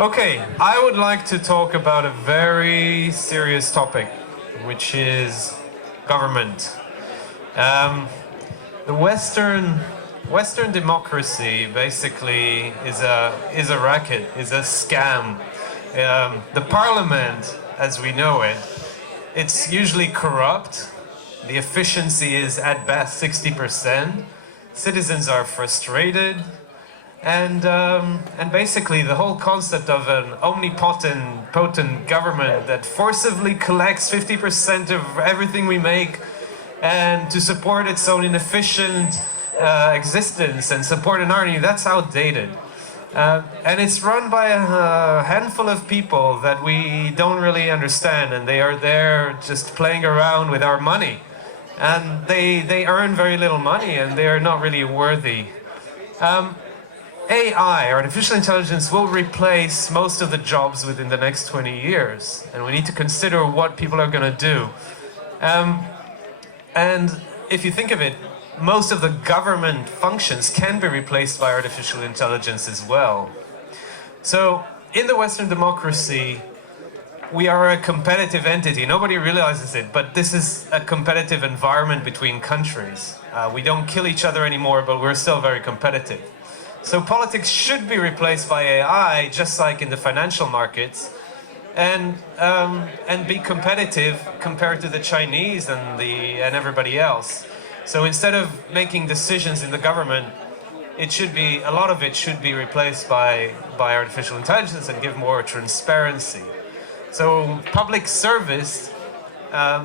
Okay, I would like to talk about a very serious topic, which is government. The Western democracy basically is a racket, is a scam. The parliament, as we know it, it's usually corrupt. The efficiency is at best 60%. Citizens are frustrated. And basically the whole concept of an omnipotent government that forcibly collects 50% of everything we make and to support its own inefficient existence and support an army, that's outdated. And it's run by a handful of people that we don't really understand, and they are there just playing around with our money. And they earn very little money, and they are not really worthy. AI, artificial intelligence, will replace most of the jobs within the next 20 years. And we need to consider what people are going to do. And if you think of it, most of the government functions can be replaced by artificial intelligence as well. So in the Western democracy, we are a competitive entity. Nobody realizes it, but this is a competitive environment between countries. We don't kill each other anymore, but we're still very competitive. So politics should be replaced by AI, just like in the financial markets, and be competitive compared to the Chinese and everybody else. So instead of making decisions in the government, a lot of it should be replaced by artificial intelligence and give more transparency. So public service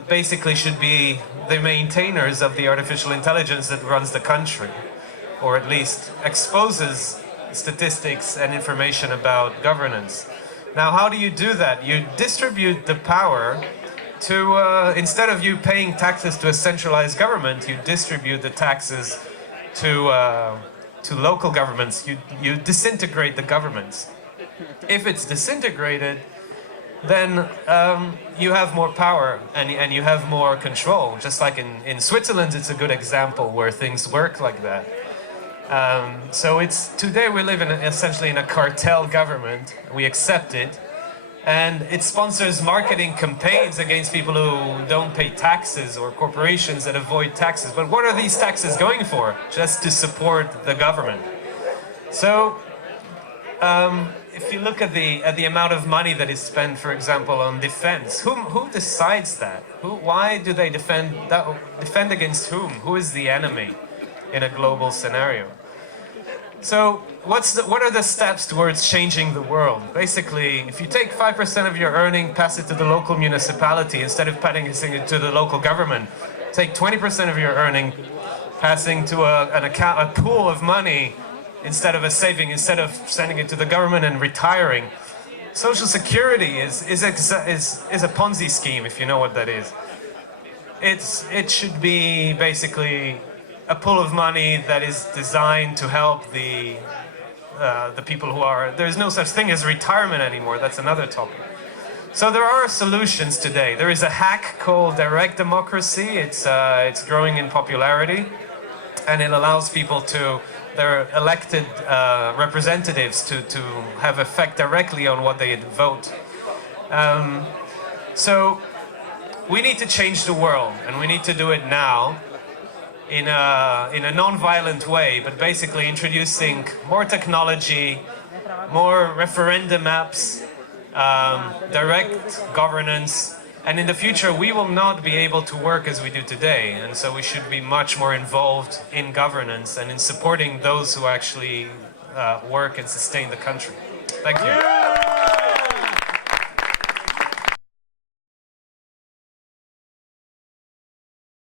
basically should be the maintainers of the artificial intelligence that runs the country, or at least exposes statistics and information about governance. Now, how do you do that? You distribute the power to, instead of you paying taxes to a centralized government, you distribute the taxes to local governments. You disintegrate the governments. If it's disintegrated, then you have more power and you have more control. Just like in Switzerland, it's a good example where things work like that. So today we live essentially in a cartel government. We accept it, and it sponsors marketing campaigns against people who don't pay taxes or corporations that avoid taxes. But what are these taxes going for? Just to support the government. So if you look at the amount of money that is spent, for example, on defense, who decides that? Why do they defend against whom? Who is the enemy in a global scenario? So what are the steps towards changing the world? Basically, if you take 5% of your earning, pass it to the local municipality instead of passing it to the local government. Take 20% of your earning, passing to a pool of money instead of a saving, instead of sending it to the government and retiring. Social Security is a Ponzi scheme, if you know what that is. It should be basically a pool of money that is designed to help the people who are... There's no such thing as retirement anymore. That's another topic. So there are solutions today. There is a hack called direct democracy. It's growing in popularity, and it allows people their elected representatives to have effect directly on what they vote. So we need to change the world, and we need to do it now in a non-violent way, but basically introducing more technology, more referendum apps, direct governance, and in the future we will not be able to work as we do today, and so we should be much more involved in governance and in supporting those who actually work and sustain the country. Thank you.